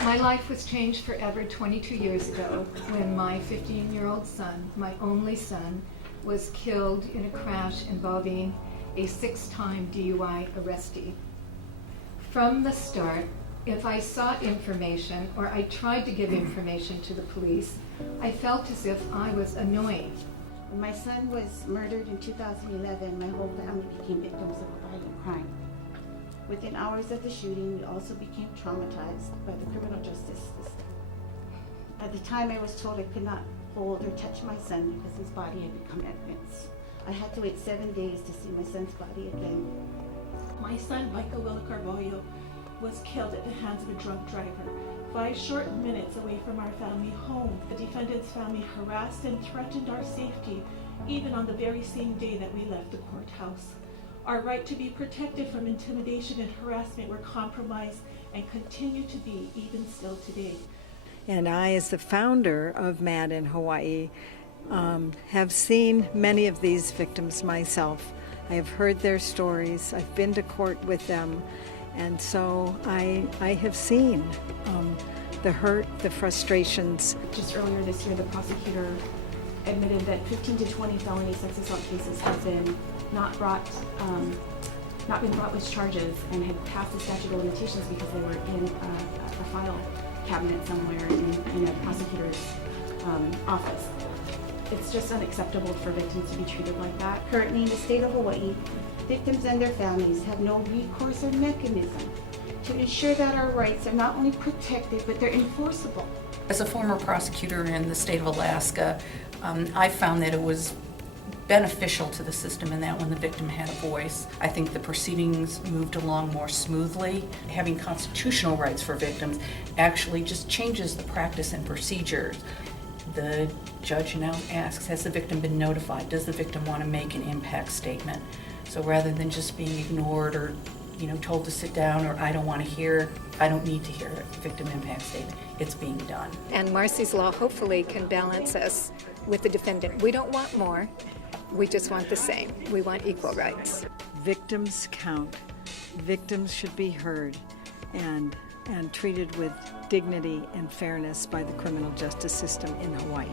My life was changed forever 22 years ago when my 15-year-old son, my only son, was killed in a crash involving a 6-time DUI arrestee. From the start, if I sought information or I tried to give information to the police, I felt as if I was annoying. When my son was murdered in 2011, my whole family became victims of a violent crime. Within hours of the shooting, we also became traumatized by the criminal justice system. At the time, I was told I could not hold or touch my son because his body had become evidence. I had to wait 7 days to see my son's body again. My son, Michael Willa Carvalho, was killed at the hands of a drunk driver. 5 short minutes away from our family home, the defendant's family harassed and threatened our safety, even on the very same day that we left the courthouse. Our right to be protected from intimidation and harassment were compromised and continue to be even still today. And I, as the founder of MAD in Hawaii, have seen many of these victims myself. I have heard their stories. I've been to court with them. And so I have seen the hurt, the frustrations. Just earlier this year, the prosecutor admitted that 15 to 20 felony sex assault cases have been not been brought with charges and had passed the statute of limitations because they were in a file cabinet somewhere in a prosecutor's office. It's just unacceptable for victims to be treated like that. Currently in the state of Hawaii, victims and their families have no recourse or mechanism to ensure that our rights are not only protected, but they're enforceable. As a former prosecutor in the state of Alaska, I found that it was beneficial to the system in that when the victim had a voice. I think the proceedings moved along more smoothly. Having constitutional rights for victims actually just changes the practice and procedures. The judge now asks, has the victim been notified? Does the victim want to make an impact statement? So rather than just being ignored or told to sit down or I don't want to hear, I don't need to hear a victim impact statement, it's being done. And Marcy's Law hopefully can balance us with the defendant. We don't want more, we just want the same. We want equal rights. Victims count. Victims should be heard and treated with dignity and fairness by the criminal justice system in Hawaii.